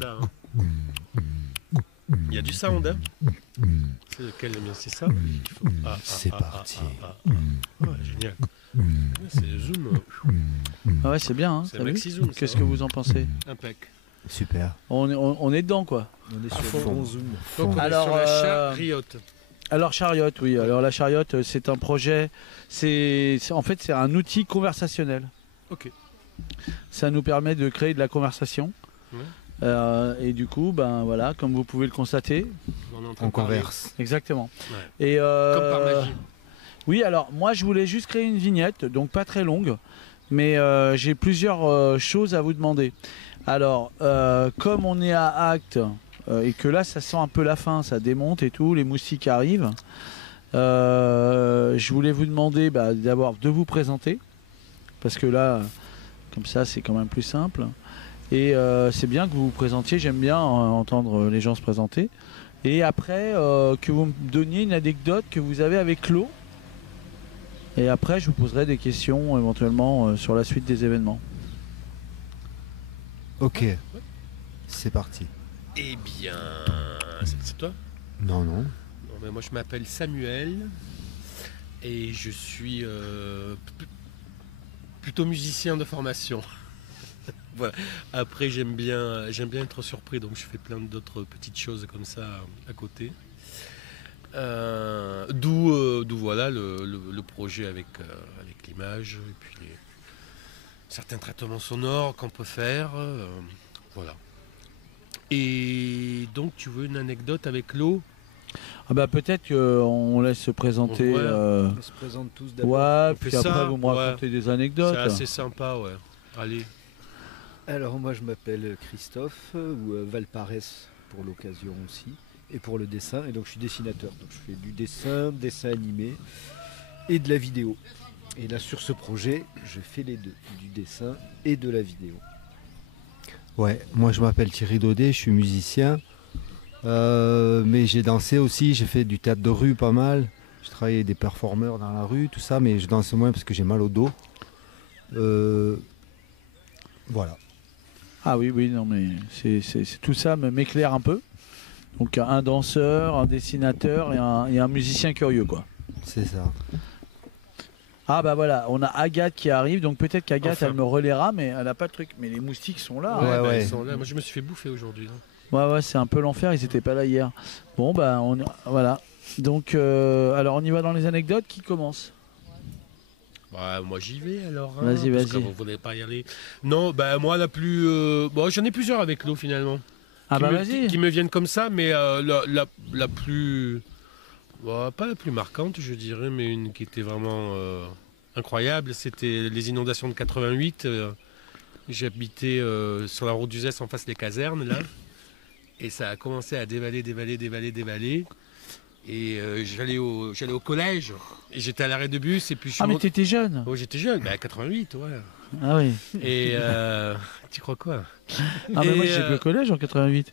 Soda. Hein. Il y a du sound, hein. C'est lequel le mien, c'est ça? C'est parti. Ouais, génial. C'est le zoom. Ah ouais, c'est bien. Hein, C'est un maxi zoom. Qu'est-ce que vous en pensez? Impec. Super. On est dedans, quoi. On est À sur fond. le bon zoom. Donc on Alors, est sur la chariote. Alors Chariot, oui. Alors la Chariot, c'est un projet. En fait, c'est un outil conversationnel. Ok. Ça nous permet de créer de la conversation. Ouais. Et du coup, ben voilà, comme vous pouvez le constater. On est en train On de parler. converse. Exactement. Ouais. Et Comme par magie. oui, alors moi je voulais juste créer une vignette, donc pas très longue, mais j'ai plusieurs choses à vous demander. Alors, comme on est à Acte et que là ça sent un peu la fin, ça démonte et tout, les moustiques arrivent, je voulais vous demander d'abord de vous présenter, parce que là, comme ça c'est quand même plus simple. Et c'est bien que vous vous présentiez, j'aime bien entendre les gens se présenter. Et après, que vous me donniez une anecdote que vous avez avec l'eau. Et après, je vous poserai des questions éventuellement sur la suite des événements. Ok. C'est parti. Eh bien, c'est toi? Non, non. Non, mais moi je m'appelle Samuel et je suis plutôt musicien de formation. Voilà. Après j'aime bien être surpris, donc je fais plein d'autres petites choses comme ça à côté. D'où voilà le projet avec l'image et puis certains traitements sonores qu'on peut faire. Voilà. Et donc tu veux une anecdote avec l'eau? Ah bah peut-être qu'on laisse se présenter. Ouais. On se présente tous d'abord. Ouais, On puis fait après ça, vous me racontez des anecdotes. C'est assez sympa, ouais. Allez. Alors moi je m'appelle Christophe ou Valparès pour l'occasion aussi et pour le dessin, et donc je suis dessinateur, donc je fais du dessin animé et de la vidéo. Et là sur ce projet je fais les deux, du dessin et de la vidéo. Ouais, moi je m'appelle Thierry Daudet, je suis musicien. Mais j'ai dansé aussi, j'ai fait du théâtre de rue pas mal. J'ai travaillé des performeurs dans la rue, tout ça, mais je danse moins parce que j'ai mal au dos. Voilà. Ah oui, non mais tout ça m'éclaire un peu. Donc un danseur, un dessinateur et un musicien curieux, quoi. C'est ça. Ah bah voilà, on a Agathe qui arrive, donc peut-être qu'Agathe Enfin. elle me relaiera, mais elle n'a pas de truc. Mais les moustiques sont là. hein. Ouais. Ils sont là. Moi je me suis fait bouffer aujourd'hui. Ouais, c'est un peu l'enfer, ils étaient pas là hier. Bon bah voilà. Donc alors on y va dans les anecdotes, qui commence? Bah, moi j'y vais alors. Vas-y, parce vas-y. que vous voulez pas y aller. Non, bah moi la plus. Bon, j'en ai plusieurs avec l'eau finalement. Ah Qui bah me- vas-y. Qui me viennent comme ça, mais la plus. Bah, pas la plus marquante, je dirais, mais une qui était vraiment incroyable. C'était les inondations de 88. J'habitais sur la route d'Uzès en face des casernes là. Et ça a commencé à dévaler. Et j'allais au collège. Et j'étais à l'arrêt de bus. Et puis je suis Ah mais monté- t'étais jeune. Oh, j'étais jeune, bah 88, ouais. Ah oui. Et tu crois quoi? Ah mais moi Et, j'ai fait le collège en 88.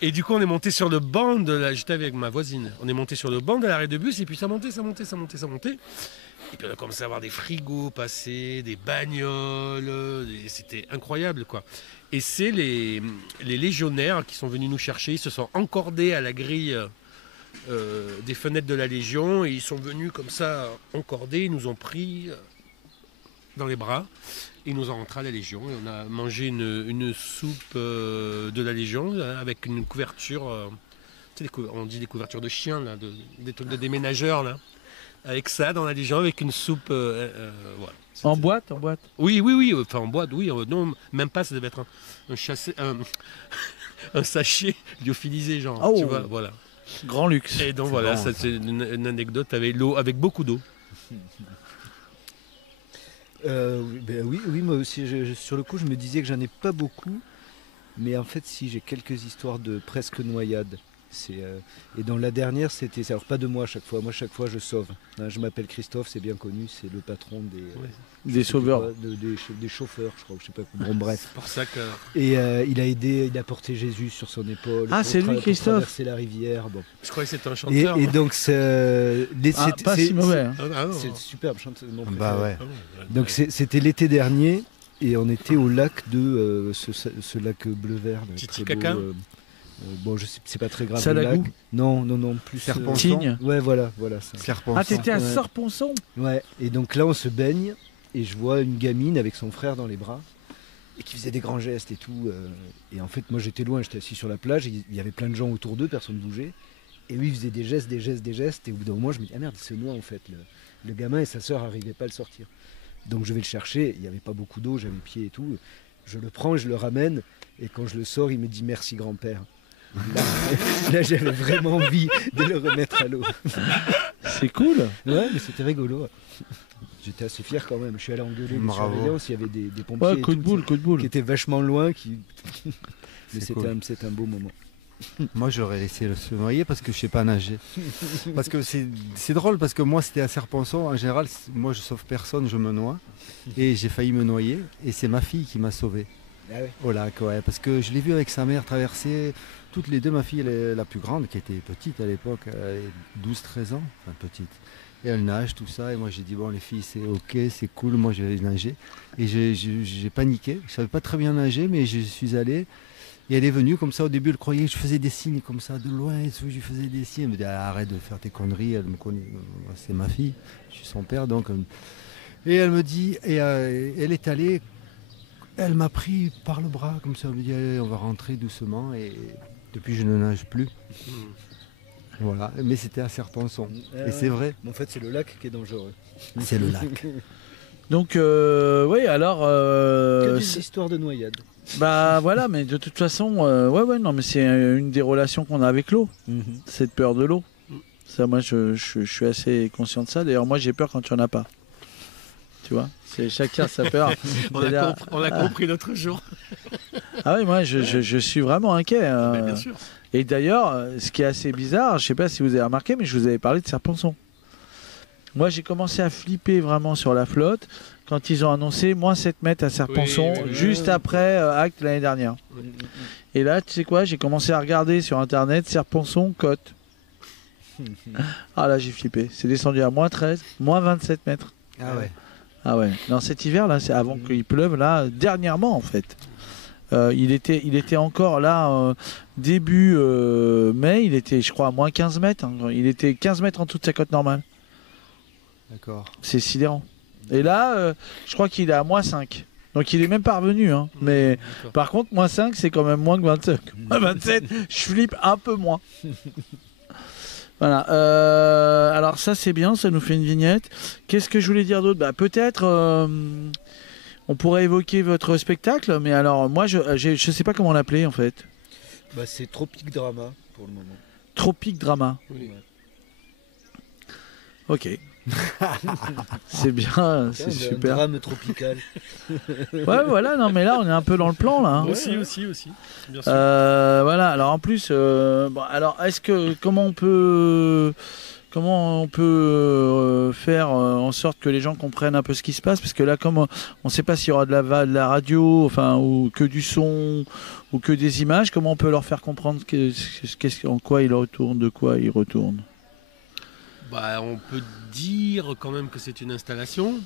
Et du coup, on est monté sur le banc de la. J'étais avec ma voisine. On est monté sur le banc de l'arrêt de bus et puis ça montait. Et puis on a commencé à voir des frigos passer, des bagnoles. C'était incroyable, quoi. Et c'est les légionnaires qui sont venus nous chercher. Ils se sont encordés à la grille des fenêtres de la Légion et ils sont venus comme ça encordés. Ils nous ont pris dans les bras. Ils nous ont rentrés à la Légion et on a mangé une soupe de la Légion avec une couverture, tu sais, on dit des couvertures de chiens, là, des trucs de déménageurs, là, avec ça dans la Légion, avec une soupe. Voilà. En boîte. Oui, enfin en boîte, oui, non, même pas, ça devait être un sachet lyophilisé, genre, Oh. tu vois, voilà. Grand luxe. Et donc C'est voilà, bon, ça, ça. c'est une anecdote avec l'eau, avec beaucoup d'eau. Oui, moi aussi, sur le coup, je me disais que j'en ai pas beaucoup, mais en fait, si, j'ai quelques histoires de presque noyade. Et dans la dernière, c'était, alors pas de moi à chaque fois. Moi, chaque fois, je sauve. Hein, je m'appelle Christophe, c'est bien connu, c'est le patron Des sauveurs. des chauffeurs, je crois, je sais pas. Bon, bref. C'est pour ça que. Et il a porté Jésus sur son épaule. Ah, c'est lui, pour Christophe. traverser la rivière. Bon. Je croyais que c'était un Et, chanteur. et moi. donc, Pas si mauvais. hein. Ah non. C'est superbe chanteur. mon Bah préféré. ouais. Ah non, Donc c'était l'été dernier Et on était au lac de ce lac bleu-vert. là, très Titicaca. beau, bon, je sais, c'est pas très grave. Salagou. le lac. Non, plus. Serpenson. Tignes. Ouais, voilà, ça. Serpenson. Ah, t'étais à Ouais. Sorponçon. Ouais. Et donc là, on se baigne et je vois une gamine avec son frère dans les bras et qui faisait des grands gestes et tout. Et en fait, moi, j'étais loin, j'étais assis sur la plage. Et il y avait plein de gens autour d'eux, personne ne bougeait. Et lui, il faisait des gestes. Et au bout d'un moment, je me dis, ah merde, il se noie en fait. Le gamin et sa sœur n'arrivaient pas à le sortir. Donc je vais le chercher. Il n'y avait pas beaucoup d'eau, j'avais le pied et tout. Je le prends, je le ramène. Et quand je le sors, il me dit merci grand-père. Là, j'avais vraiment envie de le remettre à l'eau. C'est cool. Ouais, mais c'était rigolo. J'étais assez fier quand même. Je suis allé engueuler les Bravo. surveillants. Il y avait des pompiers Ouais, et coup de tout, boule. qui étaient vachement loin. Mais C'est c'était cool. un beau moment. Moi, j'aurais laissé le se noyer parce que je sais pas nager. Parce que c'est drôle parce que moi, c'était à Serponçon. En général, moi, je sauve personne, je me noie. Et j'ai failli me noyer. Et c'est ma fille qui m'a sauvé Ah ouais. au lac. Ouais, parce que je l'ai vue avec sa mère traverser. Toutes les deux, ma fille, la plus grande, qui était petite à l'époque, elle avait 12-13 ans, enfin petite. Et elle nage, tout ça. Et moi, j'ai dit, bon, les filles, c'est ok, c'est cool, moi, je vais aller nager. Et j'ai paniqué. Je savais pas très bien nager, mais je suis allé. Et elle est venue comme ça, au début, elle croyait que je faisais des signes comme ça, de loin, je lui faisais des signes. Elle me dit, ah, arrête de faire tes conneries, elle me connaît, c'est ma fille, je suis son père, donc. Et elle me dit, elle est allée, elle m'a pris par le bras, comme ça, elle me dit, allez, on va rentrer doucement, et depuis, je ne nage plus. Hmm. Voilà, mais c'était à Serponçon. Et c'est vrai, Mais en fait, c'est le lac qui est dangereux. c'est le lac. Donc, oui, alors. Que c'est- des histoires de noyade. Bah voilà, mais de toute façon, ouais, non, mais c'est une des relations qu'on a avec l'eau, cette peur de l'eau. Ça, moi, je suis assez conscient de ça. D'ailleurs, moi, j'ai peur quand il n'y en a pas. Tu vois, c'est chacun sa peur. C'est-à-dire- On a compris l'autre jour. Ah oui, moi, je suis vraiment inquiet. Mais bien sûr. Et d'ailleurs, ce qui est assez bizarre, je sais pas si vous avez remarqué, mais je vous avais parlé de Serponçon. Moi, j'ai commencé à flipper vraiment sur la flotte quand ils ont annoncé moins 7 mètres à Serponçon, Oui, oui, juste après Acte l'année dernière. Et là, tu sais quoi, j'ai commencé à regarder sur Internet Serponçon, côte. Ah là, j'ai flippé. C'est descendu à moins 13, moins 27 mètres. Ah ouais. Ah ouais. Dans cet hiver, là, c'est avant qu'il pleuve, là, dernièrement, en fait. Il était encore là, début mai, il était, je crois, à moins 15 mètres. Hein. Il était 15 mètres en dessous de sa cote normale. D'accord. C'est sidérant. Et là, je crois qu'il est à moins 5. Donc il est même pas revenu. Hein. Mais D'accord. par contre, moins 5, c'est quand même moins que 25. Moins 27, je flippe un peu moins. Voilà. Alors ça, c'est bien, ça nous fait une vignette. Qu'est-ce que je voulais dire d'autre? Bah, peut-être, on pourrait évoquer votre spectacle, mais alors moi, je sais pas comment l'appeler en fait. Bah, c'est Tropique Drama pour le moment. Tropique Drama. Oui. Ok. C'est bien, c'est Un super. drame tropical. Ouais, voilà, non, mais là, on est un peu dans le plan, là. hein. Aussi. Bien sûr. Voilà, alors en plus, bon, alors est-ce que comment on peut faire en sorte que les gens comprennent un peu ce qui se passe, parce que là, comme on ne sait pas s'il y aura de la radio, enfin, ou que du son, ou que des images, comment on peut leur faire comprendre en quoi ils retournent, de quoi ils retournent? Bah, on peut dire quand même que c'est une installation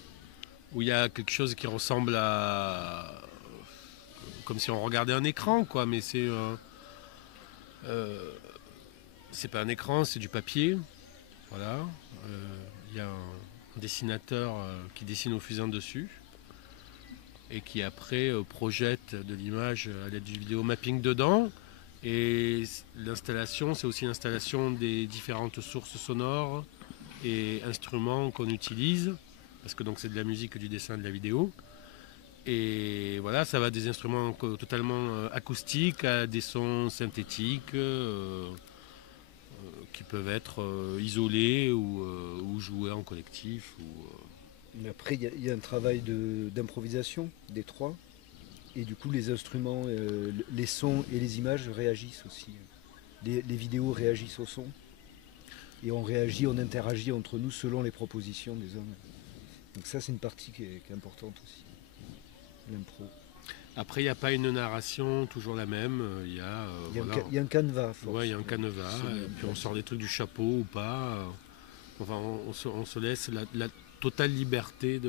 où il y a quelque chose qui ressemble à comme si on regardait un écran, quoi, mais c'est pas un écran, c'est du papier. Voilà. Il y a un dessinateur qui dessine au fusain dessus et qui après projette de l'image à l'aide du vidéo mapping dedans. Et l'installation, c'est aussi l'installation des différentes sources sonores et instruments qu'on utilise, parce que donc c'est de la musique, du dessin, de la vidéo. Et voilà, ça va des instruments totalement acoustiques à des sons synthétiques qui peuvent être isolés ou joués en collectif. Mais après, il y a un travail d'improvisation des trois. Et du coup, les instruments, les sons et les images réagissent aussi. Les vidéos réagissent au son. Et on réagit, on interagit entre nous selon les propositions des hommes. Donc ça, c'est une partie qui est importante aussi. L'impro. Après, il n'y a pas une narration toujours la même. Il y a, Il y a un canevas. Ouais, il y a un canevas. Et puis on sort des trucs du chapeau ou pas. Enfin, on se laisse la totale liberté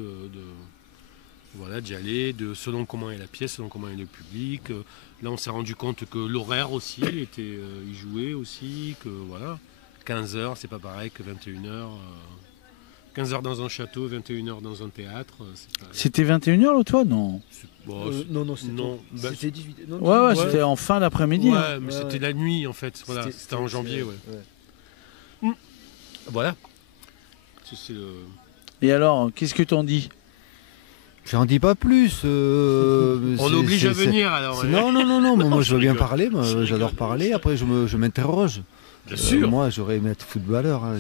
Voilà, d'y aller, selon comment est la pièce, selon comment est le public. Là, on s'est rendu compte que l'horaire aussi il jouait aussi, que voilà, 15h, c'est pas pareil que 21h. 15h dans un château, 21h dans un théâtre. C'était 21h l'autre fois? Non. Non, bah, c'était 18. Non, Ouais, c'était en fin d'après-midi. Ouais, hein. mais c'était la nuit en fait. Voilà, c'était en janvier. Ouais. Voilà. C'est le... Et alors, qu'est-ce que t'en dis? J'en dis pas plus. On l'oblige à venir alors. Ouais. Non, moi je veux bien parler, Je j'adore rigole. parler, après je m'interroge. Bien sûr. Moi j'aurais aimé être footballeur. Hein.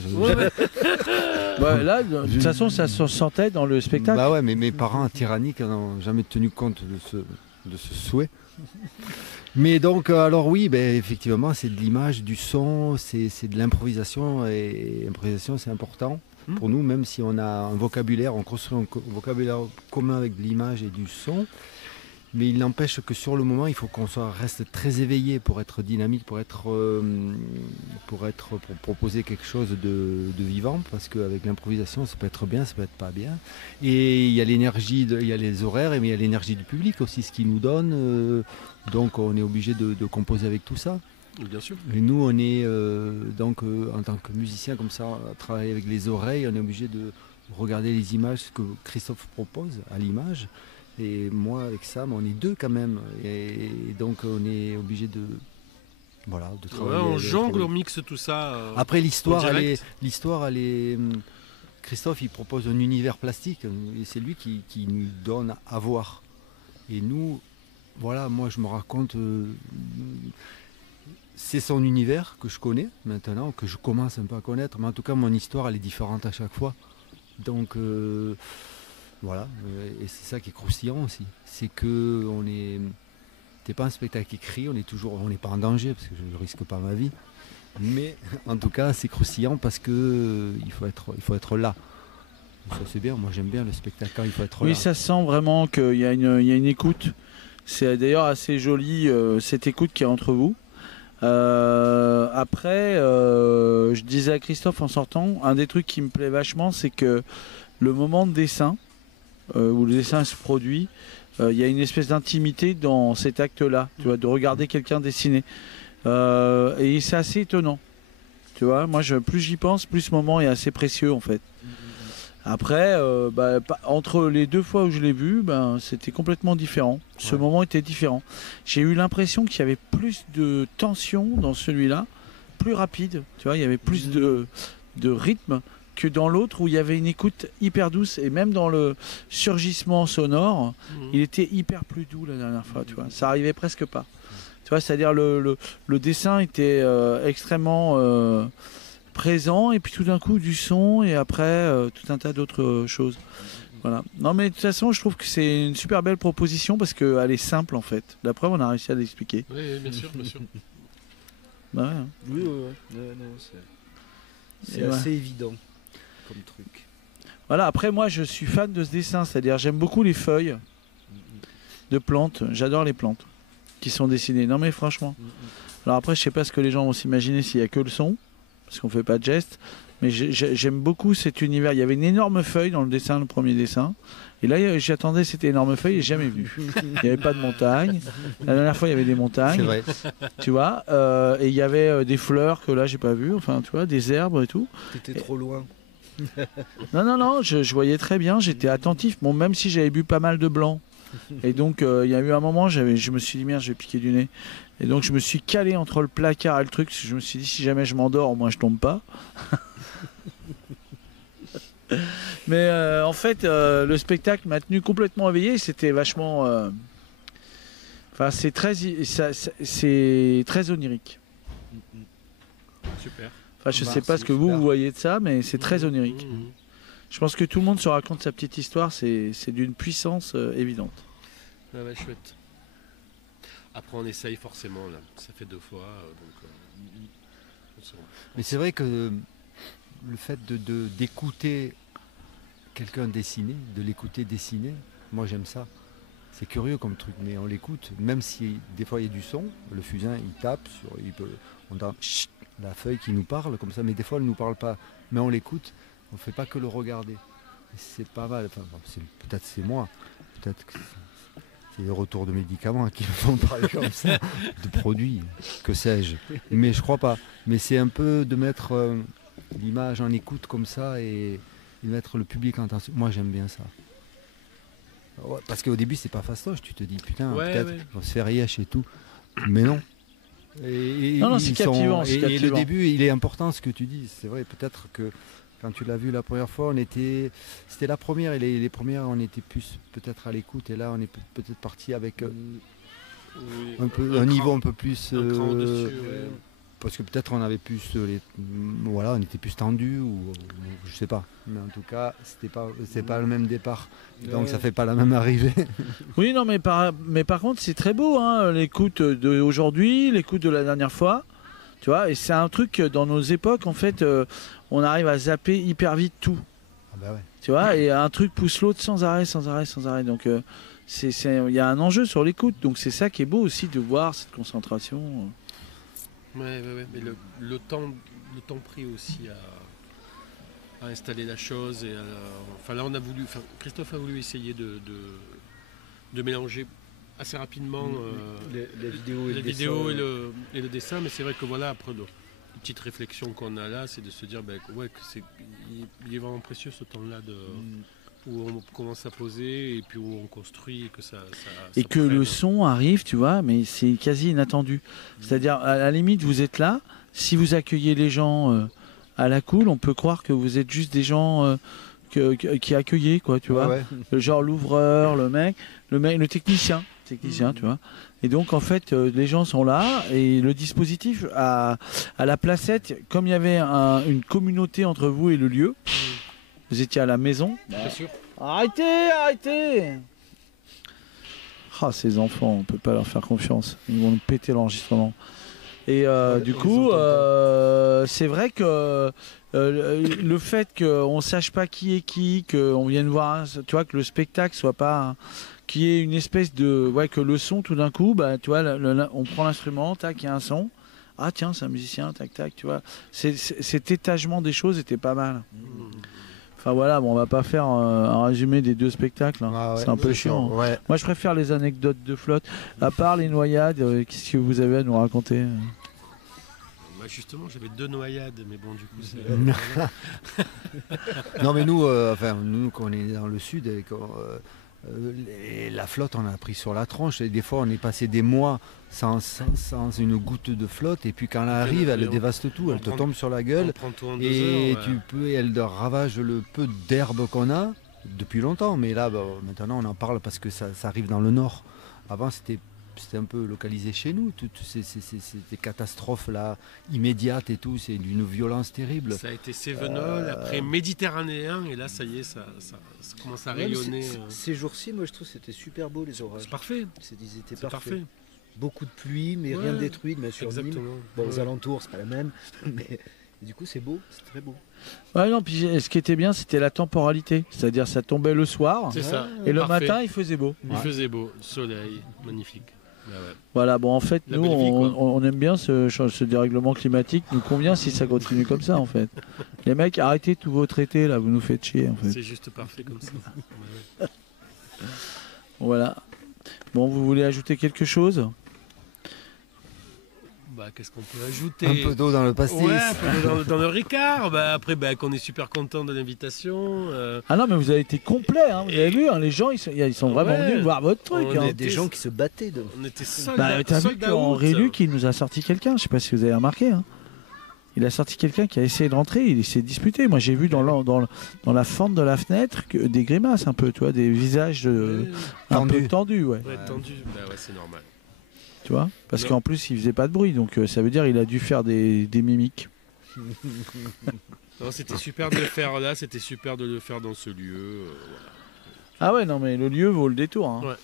Bah, là, de toute façon, ça se sentait dans le spectacle. Bah ouais, mais mes parents tyranniques n'ont jamais tenu compte de ce souhait. Mais donc, alors oui, ben, effectivement, c'est de l'image, du son, c'est de l'improvisation, et l'improvisation c'est important pour nous, même si on a un vocabulaire, on construit un vocabulaire commun avec de l'image et du son. Mais il n'empêche que sur le moment, il faut qu'on reste très éveillé pour être dynamique, pour proposer quelque chose de vivant, parce qu'avec l'improvisation, ça peut être bien, ça peut être pas bien. Et il y a l'énergie, il y a les horaires, mais il y a l'énergie du public aussi, ce qui nous donne. Donc on est obligé de composer avec tout ça. Bien sûr. Et nous, on est en tant que musicien comme ça, à travailler avec les oreilles, on est obligé de regarder les images, ce que Christophe propose à l'image. Et moi avec Sam, on est deux quand même, et donc on est obligé de travailler. Ouais, on jongle, on mixe tout ça. Après l'histoire, en elle direct. est. Christophe, il propose un univers plastique, et c'est lui qui nous donne à voir. Et nous, voilà, moi je me raconte. C'est son univers que je connais maintenant, que je commence un peu à connaître, mais en tout cas mon histoire elle est différente à chaque fois. Donc voilà, et c'est ça qui est croustillant aussi. C'est que c'est pas un spectacle écrit, on n'est pas en danger parce que je ne risque pas ma vie. Mais en tout cas, c'est croustillant parce que il faut être là. Ça c'est bien, moi j'aime bien le spectacle quand il faut être là. Oui, ça sent vraiment qu'il y a une écoute. C'est d'ailleurs assez joli cette écoute qui est entre vous. Après, je disais à Christophe en sortant, un des trucs qui me plaît vachement, c'est que le moment de dessin, où le dessin se produit, il y a une espèce d'intimité dans cet acte-là, tu vois, de regarder quelqu'un dessiner. Et c'est assez étonnant. Tu vois, moi, plus j'y pense, plus ce moment est assez précieux en fait. Après, entre les deux fois où je l'ai vu, c'était complètement différent. Ce moment était différent. J'ai eu l'impression qu'il y avait plus de tension dans celui-là, plus rapide. Tu vois, il y avait plus de rythme que dans l'autre où il y avait une écoute hyper douce, et même dans le surgissement sonore, il était hyper plus doux la dernière fois. Tu vois, ça arrivait presque pas. Tu vois, c'est-à-dire le dessin était extrêmement présent, et puis tout d'un coup du son, et après tout un tas d'autres choses. Voilà. Non mais de toute façon je trouve que c'est une super belle proposition parce qu'elle est simple en fait. La preuve, on a réussi à l'expliquer. Oui, bien sûr, bien sûr. Bah ouais, hein. Oui, c'est assez évident comme truc. Voilà, après moi je suis fan de ce dessin, c'est-à-dire j'aime beaucoup les feuilles de plantes, j'adore les plantes qui sont dessinées. Non mais franchement. Alors après je sais pas ce que les gens vont s'imaginer s'il y a que le son, parce qu'on fait pas de gestes, mais j'aime beaucoup cet univers. Il y avait une énorme feuille dans le dessin, le premier dessin, et là j'attendais cette énorme feuille et jamais vu. Il n'y avait pas de montagne. La dernière fois il y avait des montagnes, C'est vrai. tu vois, et il y avait des fleurs que là j'ai pas vu, enfin tu vois, des herbes et tout. T'étais trop loin. Non, je voyais très bien, j'étais attentif, bon, même si j'avais bu pas mal de blanc. Et donc il y a eu un moment, je me suis dit merde, je vais piquer du nez. Et donc je me suis calé entre le placard et le truc, parce que je me suis dit si jamais je m'endors, au moins je tombe pas. Mais en fait, le spectacle m'a tenu complètement éveillé, c'était vachement... Enfin, c'est très onirique. Super. Enfin, je sais pas ce que vous voyez de ça, mais c'est très onirique. Mmh. Je pense que tout le monde se raconte sa petite histoire, c'est d'une puissance évidente. Ouais, chouette. Après, on essaye forcément, là. Ça fait 2 fois, Mais c'est vrai que le fait d'écouter quelqu'un dessiner, de l'écouter dessiner, moi j'aime ça. C'est curieux comme truc, mais on l'écoute, même si des fois il y a du son, le fusain il tape, on entend la feuille qui nous parle comme ça, mais des fois elle ne nous parle pas, mais on l'écoute, on ne fait pas que le regarder. Et c'est pas mal, enfin, peut-être c'est moi, peut-être que c'est les retours de médicaments qui me font parler comme ça, de produits, que sais-je. Mais je crois pas. Mais c'est un peu de mettre l'image en écoute comme ça et mettre le public en tension. Moi, j'aime bien ça. Ouais, parce qu'au début, c'est pas fastoche. Tu te dis, putain, peut-être on se fait riche et tout. Mais non. Non, c'est captivant. Et le début, il est important ce que tu dis. C'est vrai, peut-être que quand tu l'as vu la première fois, c'était la première. Et les premières, on était plus peut-être à l'écoute. Et là, on est peut-être parti avec un niveau un peu plus. Un cran au-dessus, ouais. Parce que peut-être on avait plus on était plus tendu ou je sais pas. Mais en tout cas, c'est pas le même départ. Donc ça fait pas la même arrivée. Oui, non, mais par contre, c'est très beau, hein, l'écoute d'aujourd'hui, l'écoute de la dernière fois. Tu vois, et c'est un truc dans nos époques, en fait, on arrive à zapper hyper vite tout. Ah bah ouais. Tu vois, et un truc pousse l'autre sans arrêt. Donc il y a un enjeu sur l'écoute. Donc c'est ça qui est beau aussi de voir cette concentration. Ouais. Mais le temps pris aussi à installer la chose. Enfin là, Christophe a voulu essayer de mélanger assez rapidement la vidéo, et le dessin. Mais c'est vrai que voilà, après, la petite réflexion qu'on a là, c'est de se dire il est vraiment précieux ce temps-là où on commence à poser et puis où on construit et que ça et que le son arrive, tu vois, mais c'est quasi inattendu. C'est-à-dire, à la limite, vous êtes là, si vous accueillez les gens à la cool, on peut croire que vous êtes juste des gens qui accueillez, quoi, tu vois. Ouais. Genre l'ouvreur, le technicien, tu vois. Et donc, en fait, les gens sont là et le dispositif à la placette, comme il y avait une communauté entre vous et le lieu, vous étiez à la maison. Bien sûr. Arrêtez. Ah, ces enfants, on peut pas leur faire confiance. Ils vont nous péter l'enregistrement. Et du coup, c'est vrai que le fait qu'on sache pas qui est qui, qu'on vienne voir, tu vois, que le spectacle soit pas, qu'il y ait une espèce de, que le son tout d'un coup, bah, tu vois, on prend l'instrument, tac, il y a un son. Ah tiens, c'est un musicien, tac, tac, tu vois. Cet étagement des choses était pas mal. Enfin voilà, bon, on va pas faire un résumé des deux spectacles, hein. Ah ouais, c'est un peu chiant. Ouais. Moi je préfère les anecdotes de flotte. À part les noyades, qu'est-ce que vous avez à nous raconter? Bah justement, j'avais 2 noyades, mais bon, du coup, c'est... Non mais nous, quand on est dans le sud, la flotte, on a pris sur la tronche. Et des fois, on est passé des mois sans une goutte de flotte. Et puis quand elle arrive, elle dévaste tout. Elle te tombe sur la gueule. Et elle ravage le peu d'herbe qu'on a depuis longtemps. Mais là, maintenant, on en parle parce que ça arrive dans le nord. Avant, c'était un peu localisé chez nous. Toutes ces catastrophes là immédiates et tout, c'est d'une violence terrible. Ça a été cévenol, après méditerranéen, et là ça y est, ça commence à rayonner. Ces jours-ci, moi je trouve que c'était super beau les orages. C'est parfait. Ils étaient parfaits. Beaucoup de pluie, mais rien de détruit, bien sûr. Exactement. Bon, aux alentours, c'est pas la même, mais du coup c'est beau, c'est très beau. Ouais, non, puis ce qui était bien, c'était la temporalité. C'est-à-dire ça tombait le soir. C'est ça. Et le matin, il faisait beau. Il faisait beau, soleil, magnifique. Ouais. Voilà, bon en fait, nous on aime bien ce dérèglement climatique, nous convient si ça continue comme ça en fait. Les mecs, arrêtez tous vos traités là, vous nous faites chier en fait. C'est juste parfait comme ça. Ouais. Voilà. Bon, vous voulez ajouter quelque chose? Qu'est-ce qu'on peut ajouter? Un peu d'eau dans le pastis. Ouais, un peu d'eau dans le Ricard. Après, qu'on est super content de l'invitation. Ah non, mais vous avez été complet, hein. Vous avez vu, hein, les gens, ils sont vraiment venus voir votre truc. Il y a des gens qui se battaient. On était sold t'as vu qu'Henri Luc, il nous a sorti quelqu'un, je sais pas si vous avez remarqué. Hein. Il a sorti quelqu'un qui a essayé de rentrer, il s'est disputé. Moi, j'ai vu dans la fente de la fenêtre des grimaces un peu, tu vois, des visages un peu tendus. Ouais, tendus, c'est normal. Tu vois, parce qu'en plus il faisait pas de bruit, donc ça veut dire il a dû faire des mimiques. Non, c'était super de le faire là, c'était super de le faire dans ce lieu. Voilà. Ah ouais, non mais le lieu vaut le détour. Hein. Ouais.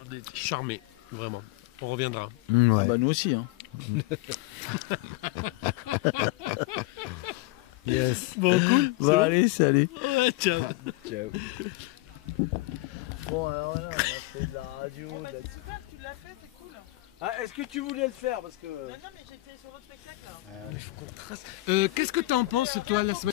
On est charmés, vraiment. On reviendra. Ouais. Bah nous aussi. Hein. Yes. Bon, cool. Bah allez, salut. Ouais, ciao. Ciao. Bon alors voilà, on a fait de la radio. Super, tu l'as fait, c'est cool. Ah, est-ce que tu voulais le faire parce que... Non, mais j'étais sur votre spectacle. Qu'est-ce que t'en penses, toi, la semaine